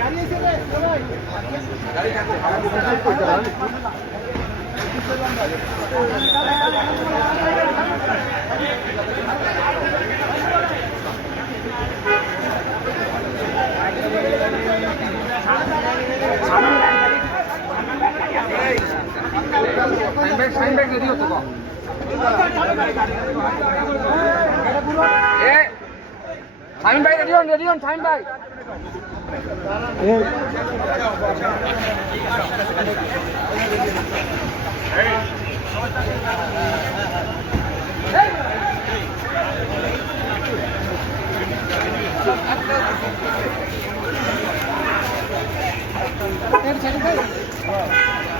গাড়ি শাহিন ভাই রেডি হন রেডি হন শাহিন ভাই তাই গাড়ির